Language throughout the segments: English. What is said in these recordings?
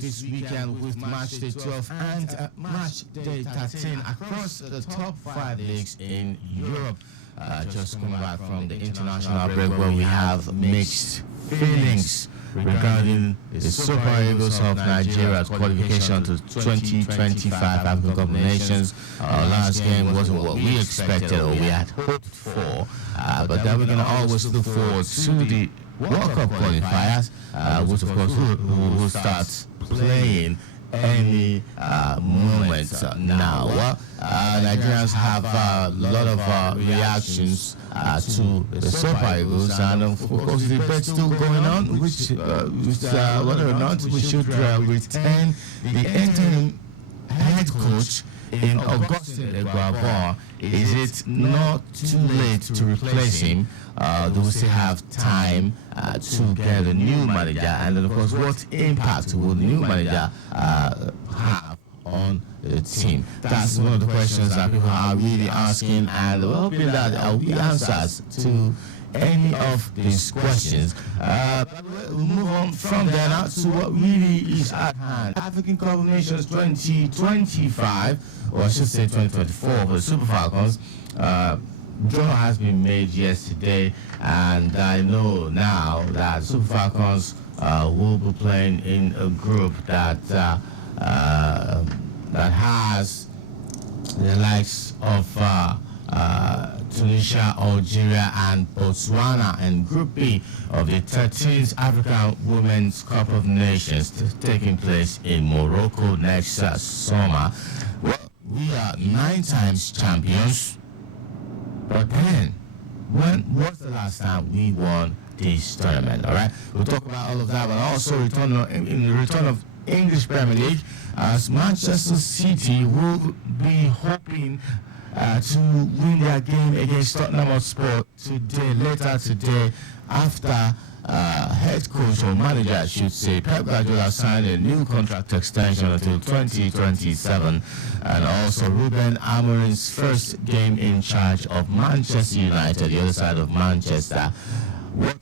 this weekend with match day 12 and match day 13 across the top 5 leagues in Europe. Just come back from the international break where we have mixed feelings regarding the Super Eagles of Nigeria's qualification to 2025 African Cup of Nations. Our last game wasn't what we expected or we had hoped for, but then we're going to always look forward to the World Cup qualifiers, which of course will start playing any moment now. Nigerians have a lot of reactions to the Super Eagles, and of course the debate still going on, which whether or not we should retain the interim head coach in Augustine Eguavoen. Is it not too late to replace him? Do we still have time to get a new manager? And then, of course, what impact will the new manager have on the team? That's one of the questions that people are really asking, and we're hoping that there will be answers to any of these questions. But we'll move on from there now to what really is at hand. African Cup of Nations 2025, or I should say 2024 for the Super Falcons. Draw has been made yesterday, and I know now that Super Falcons will be playing in a group that has the likes of Tunisia, Algeria, and Botswana, and Group B of the 13th African Women's Cup of Nations taking place in Morocco next summer. Well, we are 9 times champions, but then, when was the last time we won this tournament? All right, we'll talk about all of that, but also in the return of English Premier League, as Manchester City will be hoping to win their game against Tottenham Hotspur later today, after head coach or manager, I should say, Pep Guardiola signed a new contract extension until 2027, and also Ruben Amorim's first game in charge of Manchester United, the other side of Manchester. What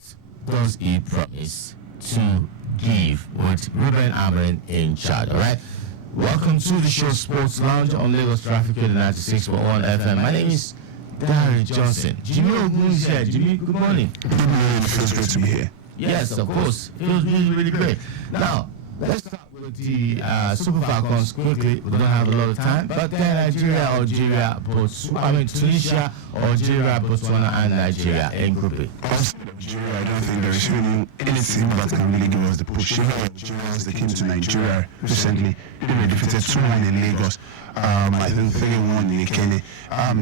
does he promise to give with Ruben Amorim in charge? All right. Welcome to the show Sports Lounge on Lagos Traffic at 96.1 FM. My name is Darry Johnson. Jimmy Ogun is here. Jimmy, good morning. Good morning. It feels great to be here. Yes, of course. It feels really, really great. Now, let's start with the Super Falcons quickly. We don't have a lot of time. But then Nigeria, Algeria, Tunisia, Algeria, Botswana, and Nigeria in Group A. Outside of Nigeria, I don't think there is any team that can really give us the push. Even Algerians, they came to Nigeria recently. They were defeated 2-1 in Lagos. I think 3-1 in Ikene.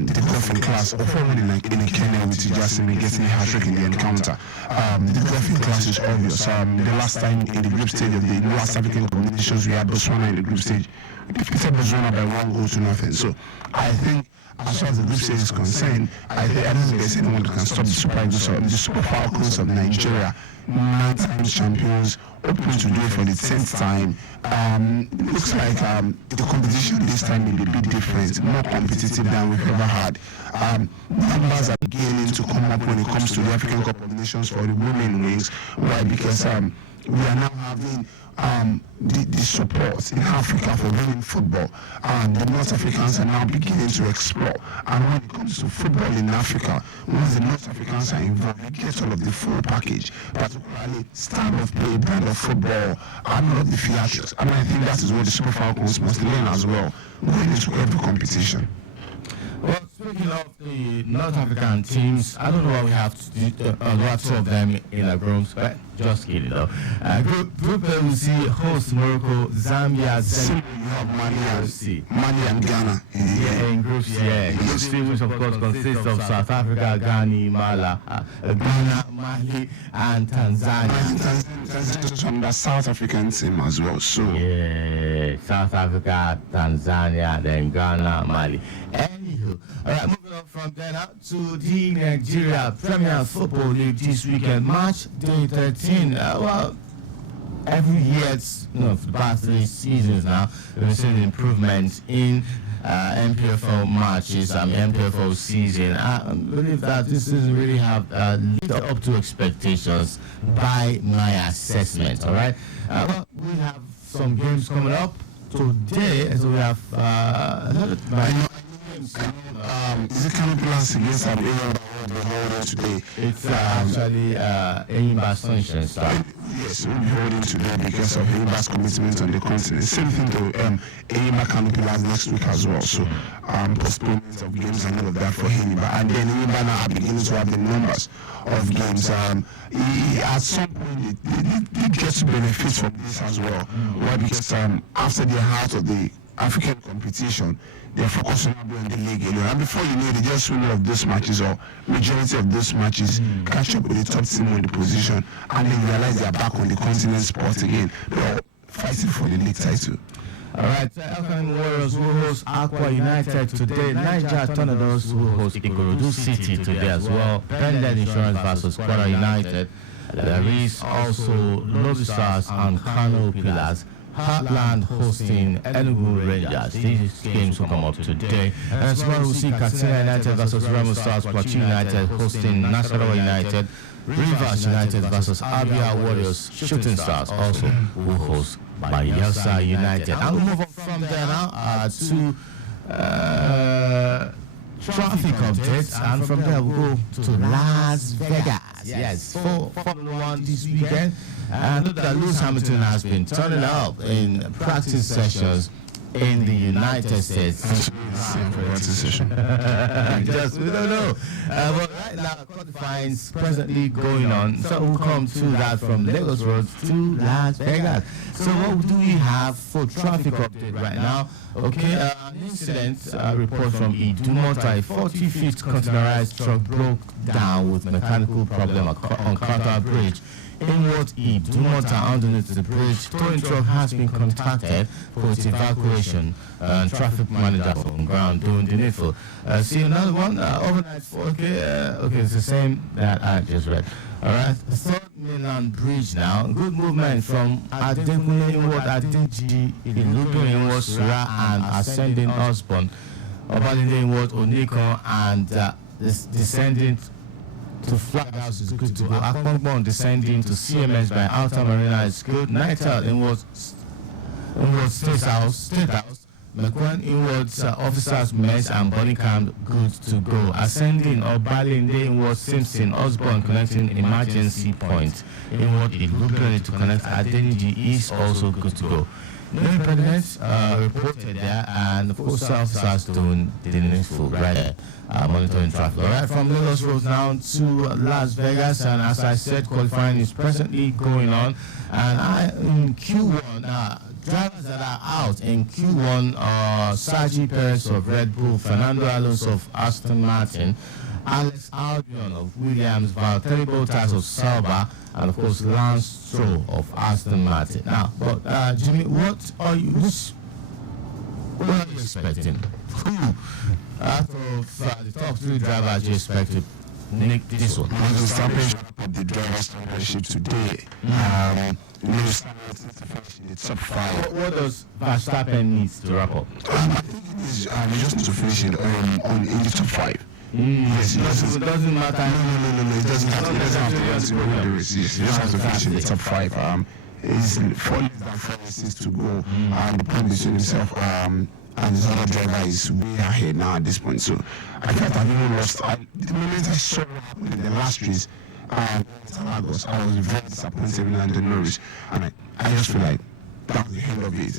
The golf in class, or 4-1 in Ikene with Jasmine getting a hat-trick in the encounter. The golf in class is obvious. The last time in the group stage of the last African competitions, we had Botswana in the group stage. We defeated Botswana by 1-0. So I think, as far as the group stage is concerned, I don't think there's anyone that can stop the Super Eagles or the Super Falcons of Nigeria, 9 times champions, hoping to do it for the 10th time. It looks like the competition this time will be a bit different, more competitive than we've ever had. Numbers are beginning to come up when it comes to the African Cup of Nations for the women wings. Why? Because we are now having the support in Africa for women football, and the North Africans are now beginning to explore. And when it comes to football in Africa, once the North Africans are involved, you get all of the full package, particularly style of play, brand of football, and all of the theatrics. And I think that is what the Super Falcons must learn as well, going into every competition. Well, speaking of the North African teams, I don't know what we have to do, lots of them in our groups, but just kidding though. Group A will see host Morocco, Zambia, Senegal, you have Mali and Ghana. Yeah, in Group C, yeah. Group C, which of course consists of South Africa, Ghana, Mali, and Tanzania. Tanzania is from the South African team as well. So yeah, South Africa, Tanzania, then Ghana, Mali. Anywho, all right, moving on from there now to the Nigeria Premier Football League this weekend, match day 13. Well, every year, it's, for the past 3 seasons now, we've seen improvements in MPFL matches, MPFL season. I believe that this season really have lived up to expectations by my assessment, all right? Well, we have some games coming up today. So we have is it Kano Pillars against Eyimba the holding today? It's actually Eyimba Sunshine Star. Yes, we'll be holding today because of Eyimba's commitment on the continent. Same thing to Eyimba Kano Pillars next week as well. So postponement of games and all of that for Eyimba. And then Eyimba now are beginning to have the numbers of games. At some point, they get to benefit from this as well. Why? Because after they're out of the African competition, they're focusing on the league alone. And before you know it, they just win all of those matches or majority of those matches, catch up with the top team on the position, and then realize they're back on the continent spot again. They're fighting for the league title. Alright, Elkan Warriors will host Aqua United today. Niger Tornadoes will host Ikorodu City today as well. Pendant Insurance versus Kwara United. There is also Lobby Stars and Kano Pillars. Heartland hosting Enugu Rangers. These games will come up today. And as well, we'll see Katsina United versus Remo Stars, Plateau United hosting Nasarawa United. Rivers United versus Abia Warriors. Shooting Stars also will host Bayelsa United. And we'll move on from there now to traffic updates, and from there we'll go to Las Vegas. Yes, Formula 1 this weekend. And look that Lewis Hamilton has been turning up in practice sessions in the United States. Practice session. Just, we don't know. But right now, qualifying is presently going on. So we'll come to that from Lagos Road to Las Vegas. So what do we have for traffic update right now? Okay, an incident report from Idumota, a 45th containerized truck broke down with mechanical problem on Carter Bridge. Inward Idumota underneath the bridge. Towing truck has been contacted for its evacuation. Traffic manager on ground doing the needful. See another one overnight. Okay, it's the same that I just read. All right, third mainland bridge now. Good movement from Adekunle inward Adeji, looping inward Sura and ascending Osborne. Obalinde inward Oniko and descending to Flag House is good to go. Akpongpong descending to CMS by Outer Marina is good. Nightel inward State House. McQueen inwards Officers Mess and Body Cam good to go. Ascending or Balinde inward Simpson Osborne connecting emergency point. Inward Illuminate to connect Adeniji is also good to go. No impediments reported there, and of course officers doing the needful right there, monitoring traffic. Alright, from Lagos Road now to Las Vegas, and as I said, qualifying is presently going on, and in Q1 drivers that are out in Q1 are Sergi Perez of Red Bull, Fernando Alonso of Aston Martin, Alex Albion of Williams, Valtteri Bottas of Sauber, and of course Lance Stroll of Aston Martin. Now, but Jimmy, what are you expecting? Who out of the top three drivers you expect to nick this one? Verstappen wrapped the Drivers' Championship today. Lewis Hamilton to finish in the top 5. What does Verstappen need to wrap up? I think it is just need to finish in the top 5. Yes, it doesn't matter. No, it doesn't have to win the race. Yes, you just have to finish in the top 5. It's 4 less than 4 races to go. The point between himself and his other driver is way ahead now at this point. So I felt I've even lost. The moment I saw what happened in the last race, Lagos, I was very disappointed in Lando Norris, and I just feel like that was the end of it.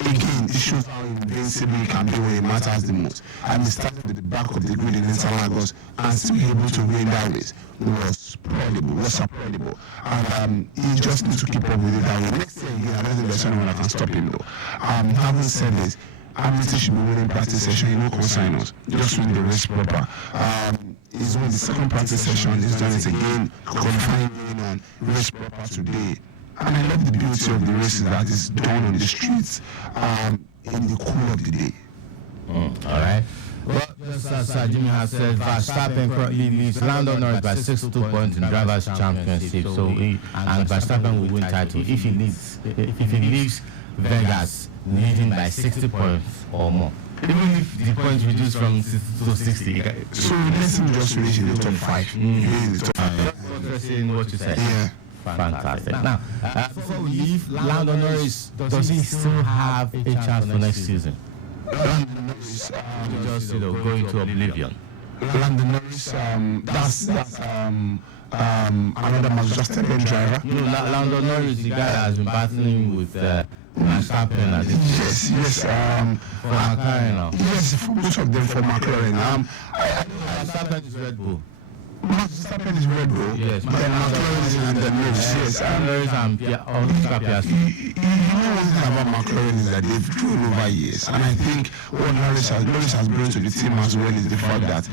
Again, it shows how invincible he can be when it matters the most. And he started with the back of the grid in Lagos and still able to win that race. It was spreadable. And he just needs to keep up with it that way. Next year again, I don't think there's anyone that can stop him though. Having said this, Hamilton should be winning practice session, he no consign us. Just win the race proper. He's won the second practice session, he's done it again, qualifying on race proper today. And I love the beauty of the races that is done on the streets in the cool of the day. All right. Well, just as Jimmy has said, Verstappen currently leads Lando Norris by 62 points in Drivers' Championship. So and Verstappen will win title if he leaves Vegas leading by 60 points or more. Even if the points reduce from 60 to 60. So let's just finish in the top 5. That's what you're saying, what you said. Yeah. Fantastic. Now, before we leave, Lando Norris, does he still have a chance for next season? Lando Norris, Just go into oblivion. Lando Norris, that's another Maserati driver. Lando Norris, the guy that has been battling with Verstappen at Yes, for McLaren now. Yes, for both of them for McLaren. Verstappen is Red Bull. Verstappen is Red Bull. Yes, Then McLaren is in the Norris. Yes, Norris and Oscar Piastri. You know one thing about McLaren is that they've grown over years, and I think what Norris has brought to the team as well is the fact that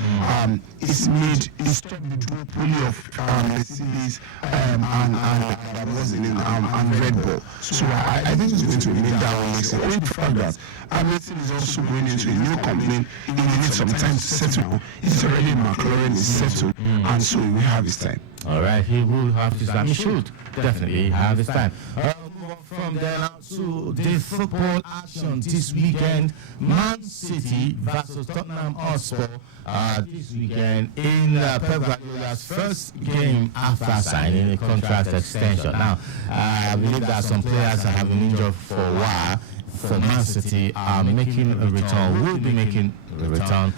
it's stopped the duopoly of Mercedes and Red Bull. So I think it's going to remain that one next year. Only the fact that Hamilton is also going into a new company, he will need some time to settle. It's already McLaren is settled, and so we have his time. All right, he will have his time. He should definitely have his time. From there now to the football action this weekend. Man City versus Tottenham Hotspur this weekend in Pep Guardiola's first game after signing a contract extension. Now, I believe that some players have been injured for a while. For Man City are making a return, will be making a return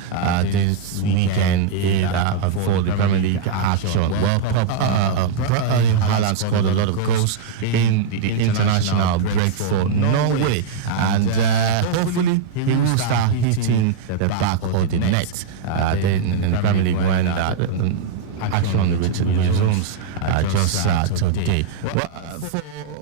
this weekend for the Premier League action. Well, Erling Haaland scored a lot of goals in the international break for Norway, and hopefully he will start hitting the back of the net in the Premier League when action resumes just today. For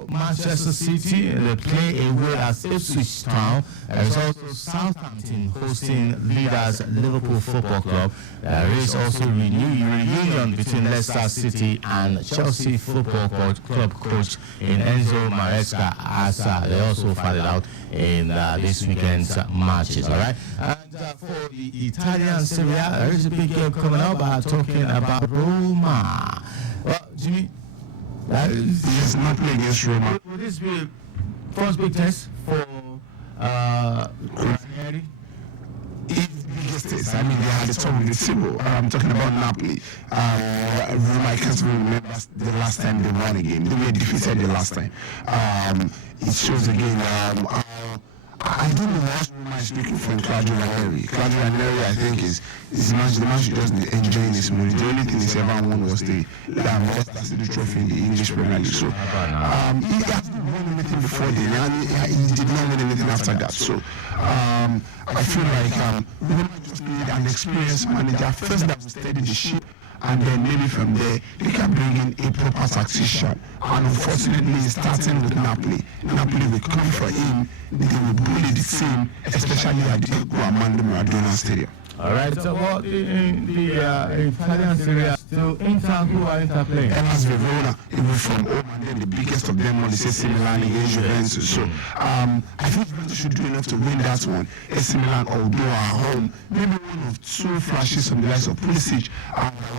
Manchester City, they play away at Ipswich Town. There is also Southampton hosting leaders Liverpool Football Club. There is also reunion between Leicester City and Chelsea Football Club coach in Enzo Maresca as they also fight it out in this weekend's matches. All right. And for the Italian Serie A, there is a big game coming up. Talking about Roma. Well, Jimmy, Yes, not play against Roma. will this be first big test for Ranieri? It's the biggest test. I mean, they had the top of the table. I'm talking about Napoli. Roma, I can't even remember the last time they won a game. They were defeated the last time. It shows again. I don't know what Roma is speaking for Claudio Ranieri. Claudio Ranieri, I think, is the man should just be enjoying his movie. The only thing he's ever won was the Leicester City trophy in the English Premier League. So he hasn't won anything before then, and he did not win anything after that. So I feel like Roma just need an experienced manager first that will steady the ship. And then maybe from there, they can bring in a proper tactician. And unfortunately, starting with Napoli will come for him. They will bully the team, especially at the Armando Maradona Stadium. All right, so what in the Italian Serie A, still who are Inter playing? Hellas Verona, even from home, and then the biggest of them all is AC Milan against Juventus. So I think Juventus should do enough to win that one. AC Milan, although at home, maybe one of two flashes from the likes of Pulisic,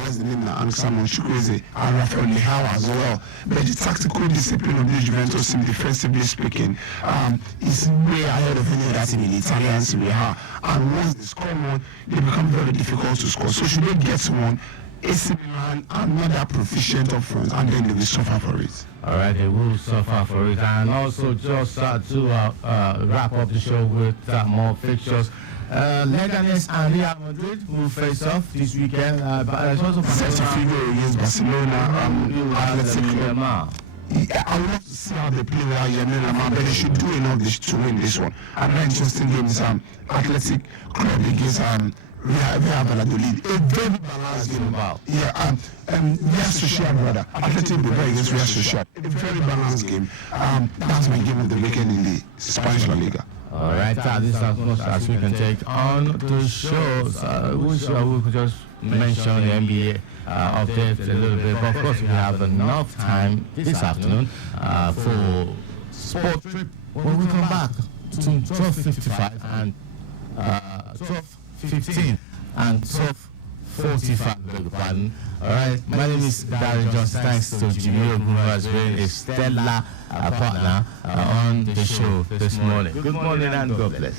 what's the name now, and Samuel Chukwueze, and Rafael Leao as well. But the tactical discipline of this Juventus team, defensively speaking, is way ahead of any other team in the Italian Serie A. And once they score one, they become very difficult to score. So should they get one, AC Milan are not that proficient up front, and then they will suffer for it. All right, they will suffer for it. And also just to wrap up the show with more fixtures. Leganes and Real Madrid will face off this weekend. But there's also Celta Vigo against Barcelona, Athletic. I would love to see how they play without Yamin Lamar, but they should do enough to win this one. Another interesting game is Athletic Club against Real Valladolid. A very balanced game. Yeah, Real Sociedad, brother. Athletic Bilbao against Real Sociedad. A very balanced game. That's my game of the weekend in the Spanish La Liga. All right, this is as much as we can take on the shows. Which we could just mention the NBA update a little bit. But of course, we have enough time this afternoon for Sport Trip when we come back to 12:55 and 12:15 and 12:45. Beg your pardon. All right, my name is Darren Johnson. Thanks to Jimmy Ogun, who has been a stellar partner on the show this morning. Good morning and God bless.